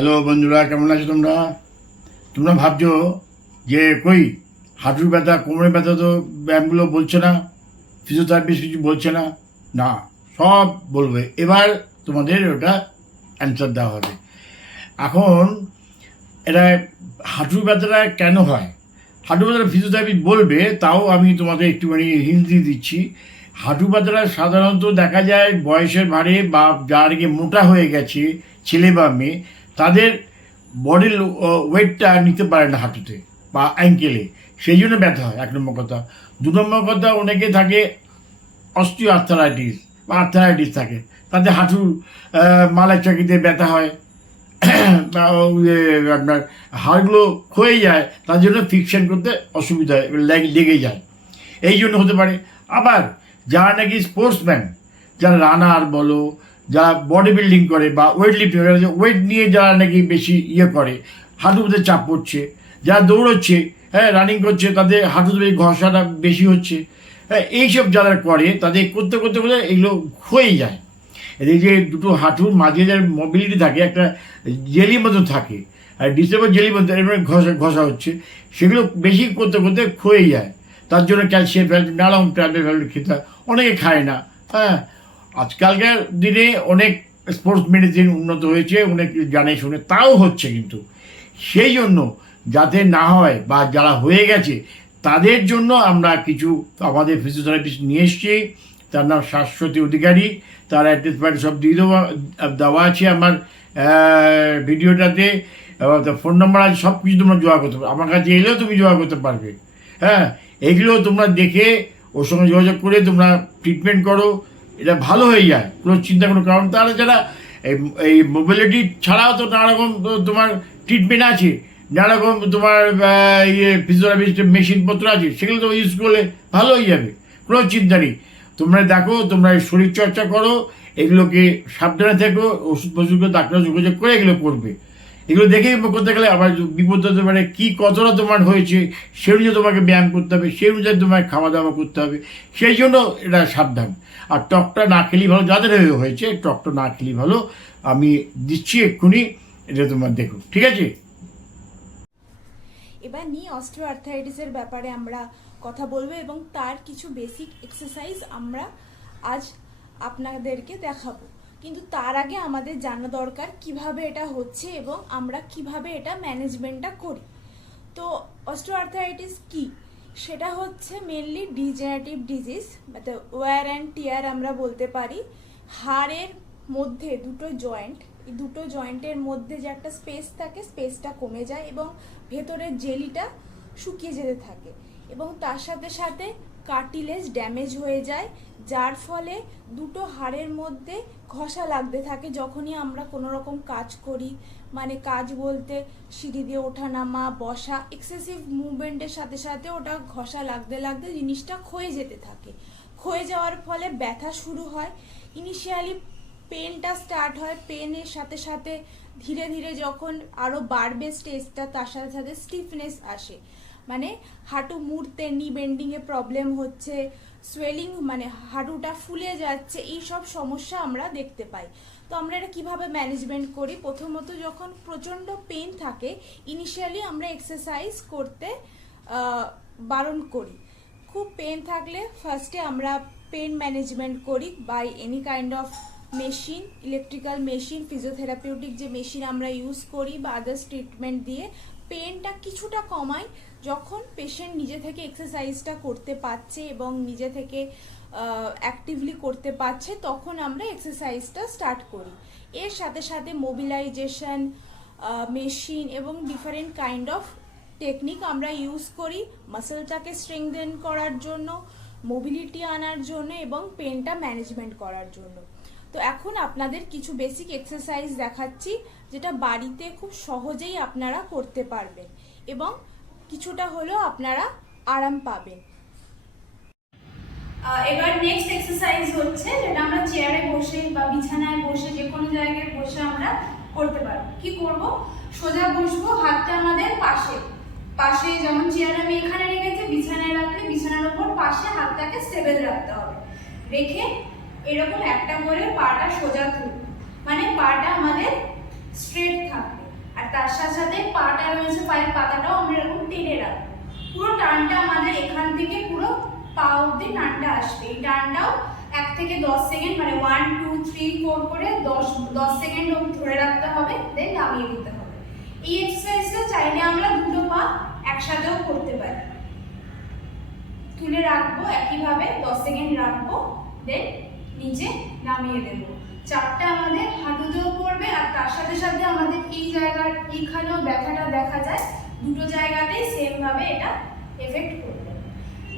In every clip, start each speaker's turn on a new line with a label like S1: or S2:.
S1: Hello বন্ধুরা, কেমন আছো তোমরা? তোমরা ভাবছ যে কই, হাঁটুর ব্যথা, কোমরের ব্যথা তো ব্যায়ামগুলো বলছে না ফিজিওথেরাপিস্ট কিছু বলছে না। না, সব বলবে। এবার তোমাদের ওটা অ্যান্সার দেওয়া হবে। এখন এটা হাঁটুর ব্যথাটা কেন হয়? হাঁটু ব্যথাটা ফিজিওথেরাপি বলবে, তাও আমি তোমাদের একটুখানি হিন্দি দিচ্ছি। হাঁটু ব্যথাটা সাধারণত দেখা যায় বয়সের ভারে বা যার মোটা হয়ে গেছে, ছেলে বা মেয়ে তাদের বডির ওয়েটটা নিতে পারে না হাঁটুতে বা অ্যাঙ্কেলে সেই জন্য ব্যথা হয়, এক নম্বর কথা। দু নম্বর কথা, অনেকে থাকে অস্টিও আর্থারাইটিস বা আর্থারাইটিস থাকে। তাদের হাঁটুর মালের চাকিতে ব্যথা হয়। আপনার হাড়গুলো ক্ষয়ে যায়, তার জন্য ফিকশন করতে অসুবিধা হয়, লেগে যায়। এই জন্য হতে পারে। আবার যারা নাকি স্পোর্টসম্যান যারা রানার বলো যারা বডি বিল্ডিং করে বা ওয়েট লিফটিং ওয়েট নিয়ে যারা নাকি বেশি ইয়ে করে হাঁটুতে চাপ পড়ছে, যারা দৌড়চ্ছে হ্যাঁ রানিং করছে, তাদের হাঁটুতে ঘষাটা বেশি হচ্ছে হ্যাঁ এইসব যারা করে, তাদের করতে করতে করতে এগুলো ক্ষয়ে যায় এই যে দুটো হাঁটুর মাঝে যার মোবিলিটি থাকে, একটা জেলি মতো থাকে, আর ডিসেম্বর জেলি মতো এরকম ঘষা ঘষা হচ্ছে, সেগুলো বেশি করতে করতে ক্ষয়ে যায় তার জন্য ক্যালসিয়াম ফ্যালসিয়াম নানা ট্যাবলেট ফ্যাবলেট খেতে হয়। অনেকে খায় না হ্যাঁ আজকালকার দিনে অনেক স্পোর্টস মেডিসিন উন্নত হয়েছে, অনেক জানে শুনে, তাও হচ্ছে কিন্তু। সেই জন্য যাতে না হয় বা যারা হয়ে গেছে, তাদের জন্য আমরা কিছু আমাদের ফিজিওথেরাপিস্ট নিয়ে এসেছি। তার নাম শাশ্বতী অধিকারী, তার অ্যাড্রেস প্যাড সব দিয়ে দেওয়া দেওয়া আছে আমার ভিডিওটাতে। ফোন নাম্বার আছে, সব কিছু তোমরা জোগাড় করতে পারবে। আমার কাছে এলেও তুমি জোগাড় করতে পারবে। হ্যাঁ এগুলো তোমরা দেখে ওর সঙ্গে যোগাযোগ করে তোমরা ট্রিটমেন্ট করো। এটা ভালো হয়ে যায়, কোনো চিন্তা, কোনো কারণ। তারা যারা এই মোবিলিটি ছাড়াও তো নানা রকম, তো তোমার ট্রিটমেন্ট আছে, নানা রকম তোমার ইয়ে ফিজিওথেরাপিস্ট মেশিনপত্র আছে, সেগুলো তো ইউজ করলে ভালো হয়ে যাবে, কোনো চিন্তা নেই। তোমরা দেখো, তোমরা এই শরীর করো, এগুলোকে সাবধানে থেকো, ওষুধ ফষুধ ডাক্তার যোগাযোগ করে এগুলো করবে। এগুলো দেখেই করতে গেলে আবার বিপদ হতে পারে, কী কতটা তোমার হয়েছে, সেই অনুযায়ী তোমাকে ব্যায়াম করতে হবে, সেই অনুযায়ী তোমার খাওয়া দাওয়া করতে হবে, সেই জন্য এটা সাবধান। আর টকটা না খেলেই ভালো, যাদের হয়ে হয়েছে, টকটা না খেলেই ভালো। আমি দিচ্ছি এক্ষুনি, এটা তোমার দেখো, ঠিক আছে?
S2: এবার নি অস্ট্রো আর্থারাইটিসের ব্যাপারে আমরা কথা বলব এবং তার কিছু বেসিক এক্সারসাইজ আমরা আজ আপনাদেরকে দেখাবো। কিন্তু তার আগে আমাদের জানা দরকার কীভাবে এটা হচ্ছে এবং আমরা কীভাবে এটা ম্যানেজমেন্টটা করি। তো অস্ট্রো আর্থারাইটিস কি? সেটা হচ্ছে মেনলি ডিজেনারেটিভ ডিজিজ মানে ওয়ার অ্যান্ড টিয়ার আমরা বলতে পারি। হাড়ের মধ্যে দুটো জয়েন্ট এই দুটো জয়েন্টের মধ্যে যে একটা স্পেস থাকে স্পেসটা কমে যায় এবং ভেতরের জেলিটা শুকিয়ে যেতে থাকে এবং তার সাথে সাথে কার্টিলেজ ড্যামেজ হয়ে যায়। যার ফলে দুটো হাড়ের মধ্যে ঘষা লাগতে থাকে যখনই আমরা কোনো রকম কাজ করি। মানে কাজ বলতে সিঁড়ি দিয়ে ওঠা নামা, বসা এক্সেসিভ মুভমেন্টের সাথে সাথে ওটা ঘষা লাগতে লাগতে জিনিসটা ক্ষয়ে যেতে থাকে। ক্ষয়ে যাওয়ার ফলে ব্যথা শুরু হয়। ইনিশিয়ালি পেনটা স্টার্ট হয় পেনের সাথে সাথে ধীরে ধীরে যখন আরও বাড়বে স্টেজটা, তার সাথে সাথে স্টিফনেস আসে। মানে হাঁটু মুড়তে নি বেন্ডিংয়ে প্রবলেম হচ্ছে সোয়েলিং মানে হাঁটুটা ফুলে যাচ্ছে এই সব সমস্যা আমরা দেখতে পাই। তো আমরা এটা কীভাবে ম্যানেজমেন্ট করি? প্রথমত যখন প্রচণ্ড পেন থাকে ইনিশিয়ালি আমরা এক্সারসাইজ করতে বারণ করি। খুব পেন থাকলে ফার্স্টে আমরা পেন ম্যানেজমেন্ট করি by any kind of machine electrical machine physiotherapeutic যে মেশিন আমরা ইউজ করি বা আদার্স ট্রিটমেন্ট দিয়ে পেনটা কিছুটা কমাই যখন পেশেন্ট নিজে থেকে এক্সারসাইজটা করতে পারছে এবং নিজে থেকে অ্যাক্টিভলি করতে পারছে, তখন আমরা এক্সারসাইজটা স্টার্ট করি। এর সাথে সাথে মোবিলাইজেশন মেশিন এবং ডিফারেন্ট কাইন্ড অফ টেকনিক আমরা ইউজ করি মাসেলটাকে স্ট্রেংথেন করার জন্য মোবিলিটি আনার জন্য এবং পেনটা ম্যানেজমেন্ট করার জন্য। তো এখন আপনাদের কিছু বেসিক এক্সারসাইজ দেখাচ্ছি, যেটা বাড়িতে খুব সহজেই আপনারা করতে পারবেন এবং কিছুটা হলেও আপনারা আরাম পাবেন। এবার নেক্সট এক্সারসাইজ হচ্ছে, যেটা আমরা চেয়ারে বসে বা বিছানায় বসে যে কোনো জায়গায় বসে আমরা করতে পারব। কি করব? সোজা বসবো, হাতটা আমাদের পাশে। পাশে যেমন চেয়ার আমি এখানে রেখেছি, বিছানায় রাখলে বিছানার উপর পাশে হাতটাকে স্টেবল রাখতে হবে। রেখে এরকম একটা করে পাটা সোজা তুলব মানে পাটা আমাদের স্ট্রেট থাকবে। আর তার সাথে সাথে পাটা রয়েছে পায়ের পাতাটাও আমরা এরকম টেনে রাখব। পুরো টানটা আমাদের এখান থেকে পুরো পা অব্দি টানটা আসবে। এই টানটাও এক থেকে দশ সেকেন্ড মানে ওয়ান টু থ্রি ফোর করে দশ দশ সেকেন্ড ধরে রাখতে হবে দেন নামিয়ে দিতে হবে। এই এক্সারসাইজটা চাইলে আমরা দুটো পা একসাথেও করতে পারি। তুলে রাখব, একইভাবে দশ সেকেন্ড রাখব দেন নিচে নামিয়ে দেবো। চাপটা আমাদের হাঁটুতেও পড়বে আর তার সাথে সাথে আমাদের এই জায়গার এইখানেও ব্যথাটা দেখা যায়, দুটো জায়গাতেই সেমভাবে এটা এফেক্ট করবে।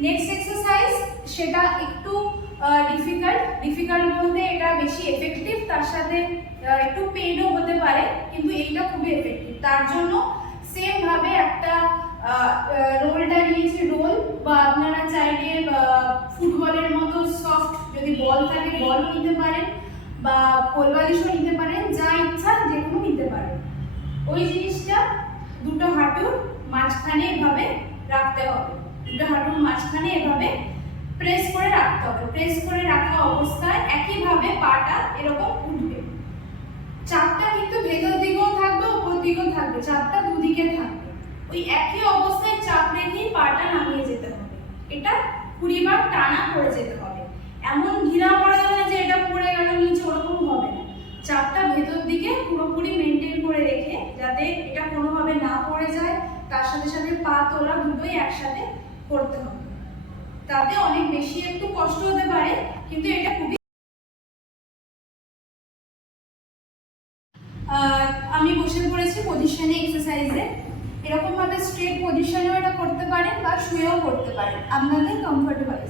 S2: নেক্সট এক্সারসাইজ সেটা একটু ডিফিকাল্ট ডিফিকাল্ট বলতে এটা বেশি এফেক্টিভ তার সাথে একটু পেইনও হতে পারে, কিন্তু এইটা খুবই এফেক্টিভ তার জন্য সেমভাবে একটা রোলটা নিয়েছি রোল বা আপনারা চাইলে ফুটবলের মতো সফট যদি বল থাকে, বলও নিতে পারেন বা কোলবালিশও নিতে পারেন, যা ইচ্ছা যে কোনো নিতে পারেন। ওই জিনিসটা দুটো হাঁটুর মাঝখানে এভাবে রাখতে হবে। দুটো হাঁটুর মাঝখানে এভাবে প্রেস করে রাখতে হবে। প্রেস করে রাখা অবস্থায় একইভাবে পাটা এরকম উঠবে। চাপটা কিন্তু ভেতর দিকেও থাকবে, উপর দিকেও থাকবে। চাপটা দুদিকে থাকবে। ওই একই অবস্থায় চাপ রেখেই পাটা নামিয়ে যেতে হবে। এটা কুড়ি বার টানা করে যেতে হবে। এমন ঘিরা করা না যে এটা পড়ে গেল নিচে, ওরকম হবে না। চাপটা ভেতর দিকে পুরোপুরি মেনটেন করে রেখে যাতে এটা কোনোভাবে না পড়ে যায়, তার সাথে সাথে পা তোলা দুটোই একসাথে করতে হবে। তাতে অনেক বেশি একটু কষ্ট হতে পারে, কিন্তু এটা খুবই আমি বসে পড়েছি পজিশনে এক্সারসাইজে এরকম ভাবে স্ট্রেট পজিশনেও এটা করতে পারেন বা শুয়েও করতে পারেন। আপনাদের কমফোর্টেবল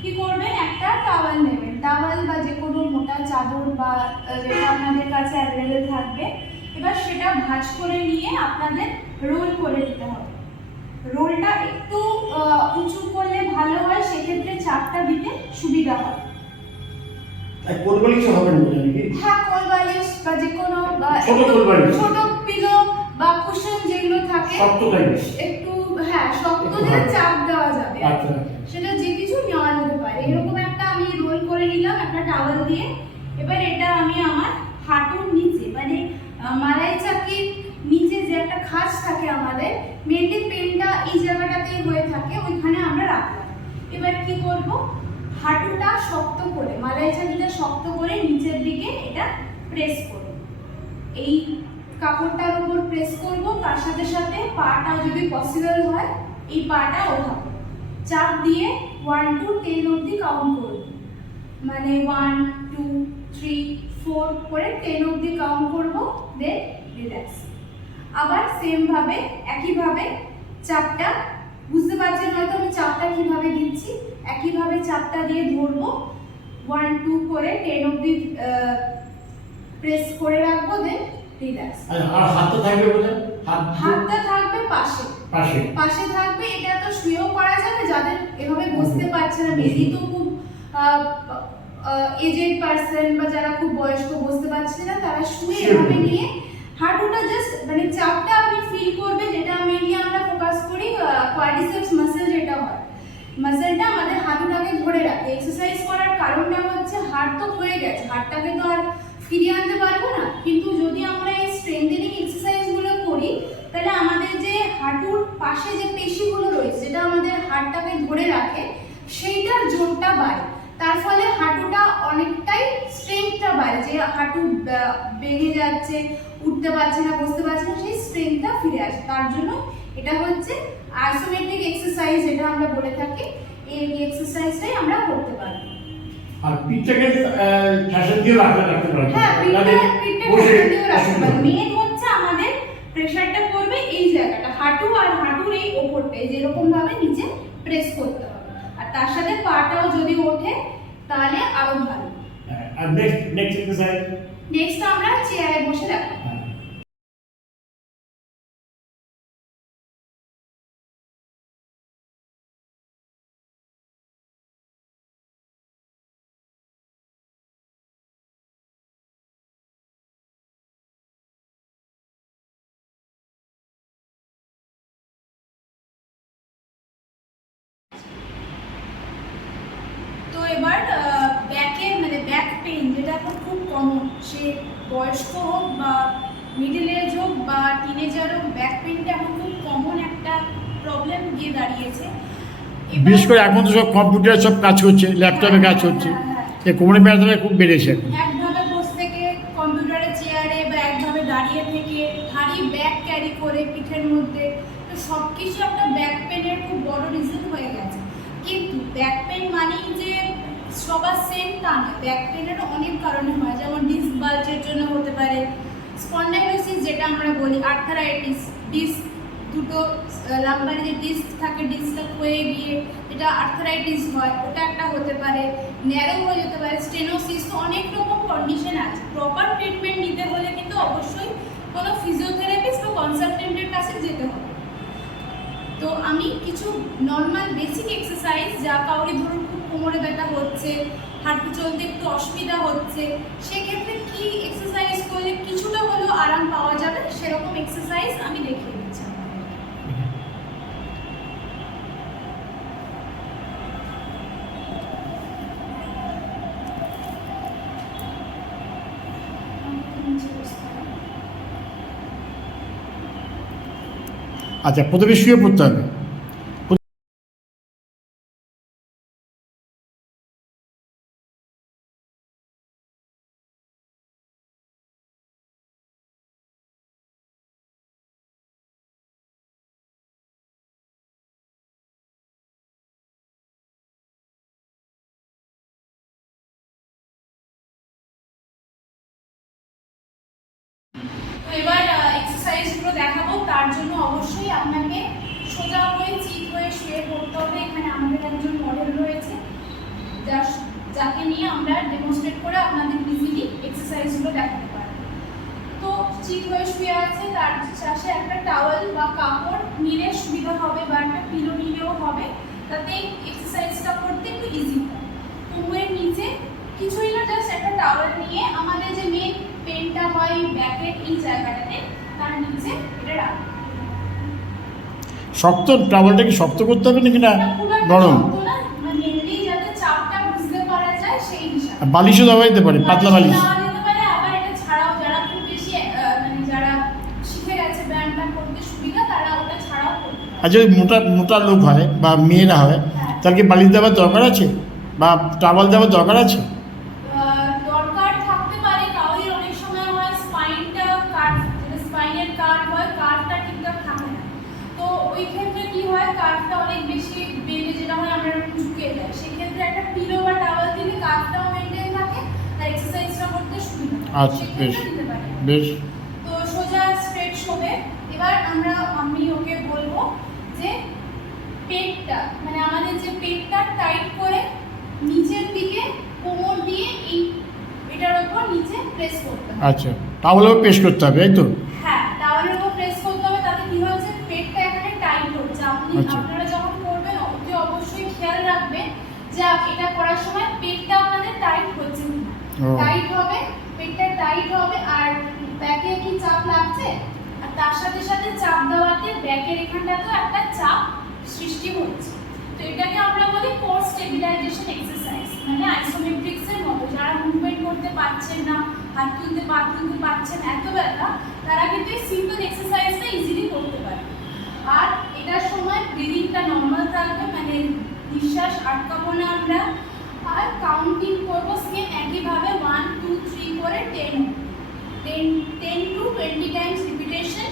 S2: কি করবেন? একটা টাওয়াল নেবেন। টাওয়াল বা যে কোনো মোটা চাদর বা যেটা আপনাদের কাছে অ্যাভেলেবেল থাকবে এবার সেটা ভাঁজ করে নিয়ে আপনাদের রোল করে দিতে হবে। রোলটা একটু উঁচু করলে ভালো হয় সেক্ষেত্রে চাপটা দিতে সুবিধা হয়।
S1: হবে না
S2: হ্যাঁ কোল বালিশ বা যে কোনো
S1: ছোট কোল বালিশ।
S2: ছোট পিলো বা কুশন যেগুলো থাকে
S1: শক্ত
S2: একটু হ্যাঁ শক্ত দিয়ে চাপ দেওয়া যাবে।
S1: আচ্ছা।
S2: সেটা যে কিছু নেওয়া যেতে পারে এরকম একটা আমি রোল করে নিলাম একটা টাওয়াল দিয়ে। এবার এটা আমি আমার হাঁটুর নিচে মানে মালাই চাকির নিচে যে একটা খাঁজ থাকে আমাদের মেনলি পেনটা এই জায়গাটাতেই হয়ে থাকে, ওইখানে আমরা রাখলাম। এবার কি করব? হাঁটুটা শক্ত করে, মালাই চাকিটা শক্ত করে নিচের দিকে এটা প্রেস করব। এই কাপড়টার উপর প্রেস করব, তার সাথে সাথে পাটা যদি পসিবল হয়, এই পাটা ওঠাবো। চাপ দিয়ে ওয়ান টু টেন অবধি কাউন্ট করব। মানে ওয়ান টু থ্রি ফোর করে টেন অবধি কাউন্ট করব দেন রিল্যাক্স আবার সেমভাবে একইভাবে চাপটা বুঝতে পারছেন হয়তো আমি চাপটা কীভাবে দিচ্ছি? একইভাবে চাপটা দিয়ে ধরবো ওয়ান টু করে টেন অবধি প্রেস করে রাখব দেন রিল্যাক্স
S1: আর হাতটা থাকবে হাত
S2: হাতটা থাকবে পাশে।
S1: পাশে।
S2: পাশে থাকবে এটা তো শুয়েও করা যাবে যাদের এভাবে বসতে পারছে না মেবি তো খুব এজেড পার্সন বা যারা খুব বয়স্ক বসতে পারছে না তারা শুয়ে এভাবে নিয়ে হাঁটুটা জাস্ট মানে চাপটা আপনি ফিল করবে যেটা মেনলি আমরা ফোকাস করি কোয়াড্রিসেপস মাসেল যেটা হয়। মাসেলটা আমাদের হাঁটুটাকে ধরে রাখে। এক্সারসাইজ করার কারণটা হচ্ছে হাড় তো হয়ে গেছে হাড়টাকে তো আর ফিরিয়ে আনতে পারব না। কিন্তু যদি আমরা এই স্ট্রেংথেনিং এক্সারসাইজগুলো করি তাহলে আমাদের যে হাঁটুর পাশে যে পেশিগুলো রয়েছে যেটা আমাদের হাড়টাকে ধরে রাখে সেইটার জোরটা বাড়ে। তার ফলে হাঁটুটা অনেকটাই স্ট্রেংথটা বাড়ে। যে হাঁটু বে- ভেঙে যাচ্ছে উঠতে পারছে না বসতে পারছে না সেই স্ট্রেংথটা ফিরে আসে। তার জন্য এটা হচ্ছে আইসোমেট্রিক এক্সারসাইজ যেটা আমরা বলে থাকি। এই এক্সারসাইজটাই আমরা করতে পারি
S1: আর পিঠটাকে ফ্যাশন দিয়ে রাখতে রাখতে পারবে।
S2: হ্যাঁ পিঠটা রাখতে পারি মেন হচ্ছে আমাদের প্রেসারটা করবে এই জায়গাটা। হাঁটু আর হাঁটুর এই ওপরটাই যেরকম ভাবে নিচে প্রেস করতে হবে। তার সাথে পাটাও যদি ওঠে তাহলে আরও ভালো।
S1: হ্যাঁ, আর নেক্সট নেক্সট এক্সারসাইজ
S2: নেক্সট আমরা চেয়ারে বসে রাখব তো এবার ব্যাকের মানে ব্যাক পেইন যেটা এখন খুব কমন সে বয়স্ক হোক বা মিডিল এজ হোক বা টিনেজার হোক ব্যাক পেনটা এখন খুব কমন একটা প্রবলেম গিয়ে দাঁড়িয়েছে।
S1: বিশেষ করে এখন তো সব কম্পিউটার সব কাজ করছে ল্যাপটপে কাজ হচ্ছে এই কোমরে ব্যথাটা খুব বেড়েছে
S2: একভাবে বসে থেকে কম্পিউটারের চেয়ারে বা একভাবে দাঁড়িয়ে থেকে ভারী ব্যাগ ক্যারি করে পিঠের মধ্যে তো সব কিছু একটা ব্যাক পেনের খুব বড় রিজন হয়ে গেছে। কিন্তু ব্যাক পেন মানেই যে সবার সেম তা নয় ব্যাক পেনের অনেক কারণে হয় যেমন ডিস্ক জন্য হতে পারে স্পন্ডাইলোসিস যেটা আমরা বলি আর্থারাইটিস ডিস্ক দুটো লাম্বারে যে ডিস্ক থাকে ডিস্কটা ক্ষয়ে গিয়ে যেটা আর্থারাইটিস হয়, ওটা একটা হতে পারে ন্যারো হয়ে যেতে পারে স্টেনোসিস তো অনেক রকম কন্ডিশন আছে। প্রপার ট্রিটমেন্ট নিতে হলে কিন্তু অবশ্যই কোনো ফিজিওথেরাপিস্ট বা কনসালটেন্টের কাছে যেতে হবে। তো আমি কিছু নর্মাল বেসিক এক্সারসাইজ যা কাউরি ধরুন খুব কোমরে ব্যথা হচ্ছে হাঁটতে চলতে একটু অসুবিধা হচ্ছে, সেক্ষেত্রে কি এক্সারসাইজ করলে কিছুটা হলেও আরাম পাওয়া যাবে, সেরকম এক্সারসাইজ আমি দেখিয়ে দিচ্ছি আপনাদেরকে। নিচে বসতে হবে।
S1: আচ্ছা প্রথমে শুয়ে পড়তে হবে।
S2: যাকে নিয়ে আমরা ডেমনস্ট্রেট করে আপনাদের ইজিলি এক্সারসাইজগুলো দেখাতে পারব। তো চিত হয়ে শুয়ে আছে তার চাষে একটা টাওয়েল বা কাপড় নিলে সুবিধা হবে বা একটা পিলো নিলেও হবে তাতে এক্সারসাইজটা করতে একটু ইজি হয়। কোমরের নিচে কিছুই না জাস্ট একটা টাওয়েল নিয়ে আমাদের যে মেন পেনটা হয় ব্যাকের এই জায়গাটাতে তার নিচে এটা রাখব।
S1: শক্ত টাওয়ালটা কি শক্ত করতে হবে নাকি না নরম
S2: শক্ত না, মানে এমনি যাতে চাপটা বুঝতে পারা যায় সেই হিসাবে
S1: আর বালিশও দেওয়া যেতে পারে পাতলা বালিশ
S2: মানে পারে।
S1: আর যদি মোটা মোটা লোক হয় বা মেয়েরা হয় তাহলে কি বালিশ দেওয়ার দরকার আছে? বা টাওয়াল দেওয়ার দরকার আছে
S2: আহ, দরকার থাকতে পারে কাউরির অনেক সময় হয় স্পাইনটা কাট যেটা স্পাইনের কাট হয় কাটটা ঠিকঠাক থাকে না তো ওই ক্ষেত্রে কি হয় কাটটা অনেক বেশি বেড়ে যেটা হয় আমরা এরকম ঝুঁকে যায় সেক্ষেত্রে একটা পিলো বা টাওয়াল দিলে কাটটাও মেনটেন থাকে আর এক্সারসাইজটা করতে সুবিধা হয়।
S1: আচ্ছা, বেশ। বেশ।
S2: তো সোজা স্ট্রেট শোবে। এবার আমরা আমি ওকে বলব যে পেটটা মানে আমাদের যে পেটটা টাইট করে নিচের দিকে কোমর দিয়ে এই এটার উপর নিচে প্রেস করতে হবে।
S1: আচ্ছা তাহলেও প্রেস করতে হবে এই তো
S2: হ্যাঁ টাওয়ালের উপর প্রেস করতে হবে তাতে কি হচ্ছে পেটটা এখানে টাইট হচ্ছে আপনি
S1: আচ্ছা।
S2: আপনারা যখন করবেন অতি অবশ্যই খেয়াল রাখবেন যে আপ- এটা করার সময় পেটটা আপনাদের টাইট হচ্ছে
S1: ও।
S2: টাইট হবে পেটটা টাইট হবে আর ব্যাকে কি চাপ লাগছে? আর তার সাথে সাথে চাপ দেওয়াতে ব্যাকের এখানটাতেও একটা চাপ সৃষ্টি হচ্ছে। তো এটাকে আমরা বলি কোর স্টেবিলাইজেশন এক্সারসাইজ মানে আইসোমেট্রিক্সের মতো। যারা মুভমেন্ট করতে পারছেন না, হাত তুলতে, পা তুলতে পারছেন, এত ব্যথা, তারা কিন্তু এই সিম্পল এক্সারসাইজটা ইজিলি করতে পারে। আর এটার সময় ব্রিদিংটা নর্মাল থাকবে মানে নিঃশ্বাস আটকাবো না আমরা। আর কাউন্টিং করব সেম একইভাবে ওয়ান টু থ্রি করে ten ten ten to twenty times repetition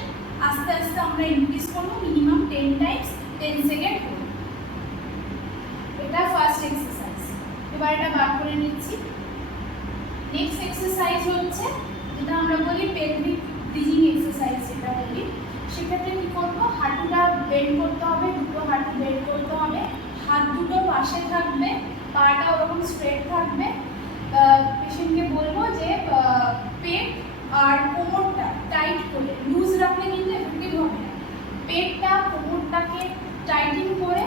S2: আস্তে আস্তে আমরা ইনক্রিজ করব minimum ten times ten second করব এটা ফার্স্ট এক্সারসাইজ এবার এটা বার করে নিচ্ছি। নেক্সট এক্সারসাইজ হচ্ছে, যেটা আমরা বলি পেলভিক ব্রিজিং এক্সারসাইজ যেটা বলি, সেক্ষেত্রে কি করব? হাঁটুটা বেন্ড করতে হবে, দুটো হাঁটু বেন্ড করতে হবে হাত দুটো পাশে থাকবে পাটা ওরকম স্ট্রেট থাকবে পেশেন্টকে বলব যে আহ, পেট আর কোমরটা টাইট করে লুজ রাখলে কিন্তু এফেক্টিভ হবে না পেটটা কোমরটাকে টাইটিং করে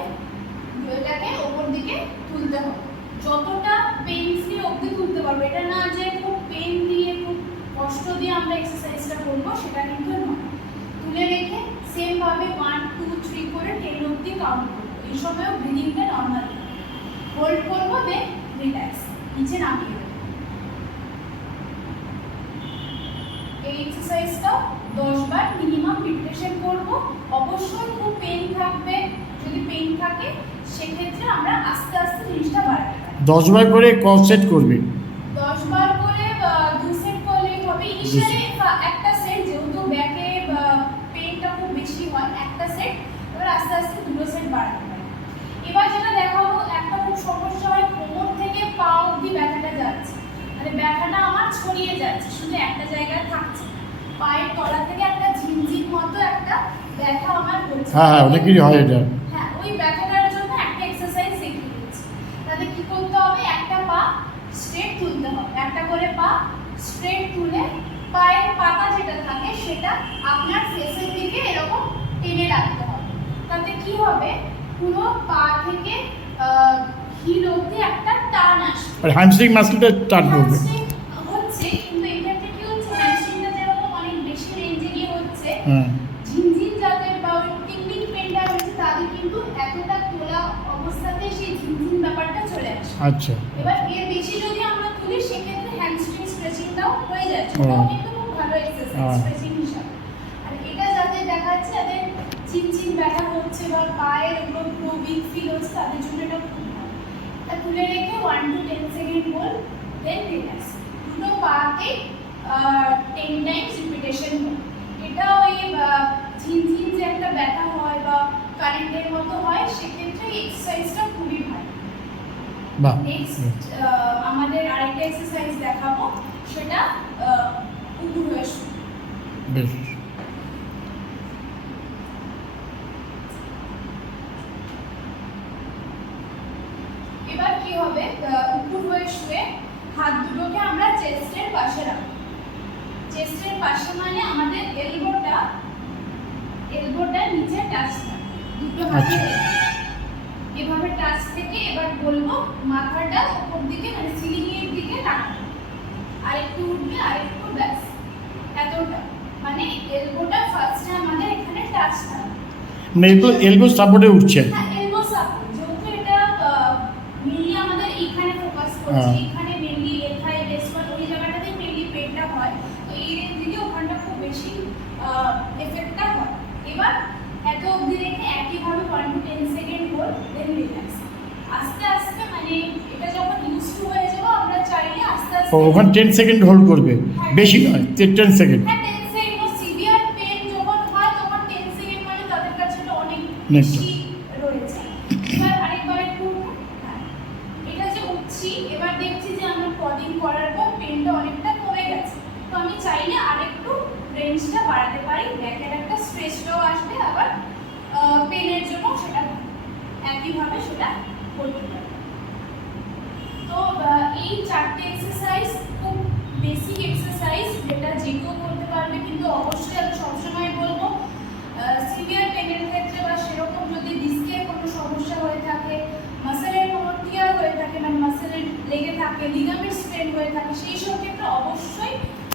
S2: এটাকে ওপর দিকে তুলতে হবে। যতটা পেন ফ্রি অবধি তুলতে পারব। এটা না যে খুব পেন দিয়ে, খুব কষ্ট দিয়ে আমরা এক্সারসাইজটা করব, সেটা কিন্তু নয়। তুলে রেখে সেমভাবে ওয়ান টু থ্রি করে টেন অবধি কাউন্ট করব। এই সময়ও ব্রিদিংটা নর্মাল হোল্ড করব দেন রিল্যাক্স নিচে নামিয়ে দেবো এই এক্সারসাইজটা দশ বার মিনিমাম রিপিটেশন করব। অবশ্যই খুব পেন থাকবে। যদি পেন থাকে সেক্ষেত্রে আমরা আস্তে আস্তে জিনিসটা বাড়াতে পারি।
S1: দশবার করে কল সেট করবে।
S2: দশ বার করে দু সেট করলেই হবে। ইনিশিয়ালি একটা সেট যেহেতু ব্যাকে পেনটা খুব বেশি হয় একটা সেট এবার আস্তে আস্তে দুটো সেট বাড়াতে পারি। এবার যেটা দেখাবো একটা খুব সমস্যা হয় কোমর থেকে পা অবধি ব্যথাটা যাচ্ছে মানে ব্যথাটা আমার ছড়িয়ে যাচ্ছে শুধু একটা জায়গায় থাকছে। পায়ের তলা থেকে একটা ঝিনঝিন মতো একটা ব্যথা আমার হচ্ছে।
S1: হ্যাঁ হ্যাঁ অনেকেরই হয় এটা।
S2: হ্যাঁ ওই ব্যথাটার জন্য একটা এক্সারসাইজ দেখিয়ে দিচ্ছি তাতে কি করতে হবে? একটা পা স্ট্রেট তুলতে হবে। একটা করে পা স্ট্রেট তুলে পায়ের পাতা যেটা থাকে সেটা আপনার ফেসের দিকে এরকম টেনে রাখতে হবে। তাতে কি হবে? পুরো পা থেকে হিল অবধি একটা টান আসবে।
S1: আর হ্যামস্ট্রিং মাসলটা টান করবে
S2: হচ্ছে কিন্তু এক্ষেত্রে কি হচ্ছে হ্যামস্ট্রিংটা যেরকম অনেক বেশি রেঞ্জে গিয়ে হচ্ছে। ঝিনঝিন যাদের বা ওই টিংটিং পেনটা রয়েছে তাদের কিন্তু এতটা তোলা অবস্থাতে সেই ঝিনঝিন ব্যাপারটা চলে আসে।
S1: আচ্ছা।
S2: এবার এর বেশি যদি আমরা তুলি সেক্ষেত্রে হ্যামস্ট্রিং স্ট্রেচিংটাও হয়ে যাচ্ছে। ওটাও কিন্তু খুব ভালো এক্সারসাইজ। স্ট্রেচিং হিসাবে। আর এটা যাদের দেখা যাচ্ছে যাদের চিনচিন ব্যথা হচ্ছে বা পায়ের এগুলো পুরো ফিল হচ্ছে তাদের জন্য এটা খুব তুলে রেখে one two ten second hold then relax দুটো পাকে টেন টাইমস রিপিটেশন হোক এটা ওই ঝিনঝিন যে একটা ব্যথা হয় বা কারেন্টের মতো হয় সেক্ষেত্রে এক্সারসাইজটা খুবই ভালো। নেক্সট আমাদের আরেকটা এক্সারসাইজ দেখাবো সেটা উপুর হয়ে শুয়ে।
S1: বেশ
S2: এবার কি হবে উপুর হয়ে শুয়ে হাত দুটোকে আমরা চেস্টের পাশে রাখব। চেস্টের পাশে মানে আমাদের এলবোটা এলবোটা নিচে টাচ দুটো হাতে
S1: আচ্ছা।
S2: এভাবে টাচ থেকে এবার বলব মাথাটা উপর দিকে মানে সিলিং এর দিকে রাখব। আর একটু উঠবে আর একটু ব্যাস। এতটা। মানে এলবোটা ফার্স্টে আমাদের এখানে টাচ থাকবে
S1: মানে এলবো সাপোর্টে উঠছে।
S2: হ্যাঁ এলবো সাপোর্ট যেহেতু এটা মেনলি আমাদের এইখানে ফোকাস করছে
S1: হ্যাঁ।
S2: এখানে মেনলি লেখায় বেসবল ওই জায়গাটাতে মেনলি পেটটা হয়। তো এই রেঞ্জ থেকে ওখানটা খুব বেশি এফেক্টটা হয়। এবার এত অবধি রেখে একইভাবে one two ten second hold then relax আস্তে আস্তে মানে এটা যখন ইউজ টু হয়ে যাব আমরা চাইলে আস্তে
S1: ও
S2: আস্তে
S1: ওখানে টেন সেকেন্ড হোল্ড করবে। বেশি নয় টেন সেকেন্ড
S2: হ্যাঁ টেন সেকেন্ড সিভিয়ার পেন যখন হয় তখন টেন সেকেন্ড মানে তাদের কাছে অনেক বেশি রয়েছে এবার আরেকবার একটু হ্যাঁ, এটা যে উঠছি এবার দেখছি যে আমার কদিন করার পর পেনটা অনেকটা কমে গেছে তো আমি চাইলে আরেকটু রেঞ্জটা বাড়াতে পারি ব্যাকের একটা স্ট্রেচটাও আসবে আবার পেনের জন্য সেটা ভালো। একইভাবে সেটা করতে পারি? তো এই চারটে এক্সারসাইজ খুব বেসিক এক্সারসাইজ যেটা যে কেউ করতে পারবে, কিন্তু অবশ্যই আমি সবসময় বলব সিভিয়ার পেনের ক্ষেত্রে বা সেরকম যদি ডিস্কের কোনো সমস্যা হয়ে থাকে মাসেলের কোনো টিয়ার হয়ে থাকে মানে মাসেলের লেগে থাকে লিগামেন্ট স্ট্রেন হয়ে থাকে, সেই সব ক্ষেত্রে অবশ্যই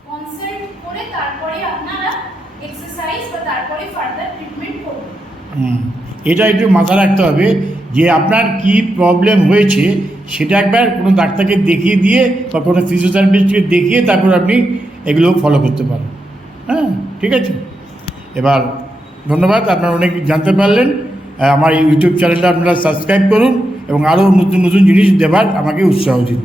S2: কনসাল্ট করে তারপরে আপনারা এক্সারসাইজ বা তারপরে ফার্দার ট্রিটমেন্ট করবেন।
S1: এটা একটু মাথা রাখতে হবে। যে আপনার কি প্রবলেম হয়েছে, সেটা একবার কোনো ডাক্তারকে দেখিয়ে দিয়ে বা কোনো ফিজিওথেরাপিস্টকে দেখিয়ে তারপর আপনি এগুলো ফলো করতে পারেন। হ্যাঁ ঠিক আছে? এবার ধন্যবাদ, আপনারা অনেক জানতে পারলেন। আমার এই ইউটিউব চ্যানেলটা আপনারা সাবস্ক্রাইব করুন এবং আরও নতুন নতুন জিনিস দেবার আমাকে উৎসাহ দিন।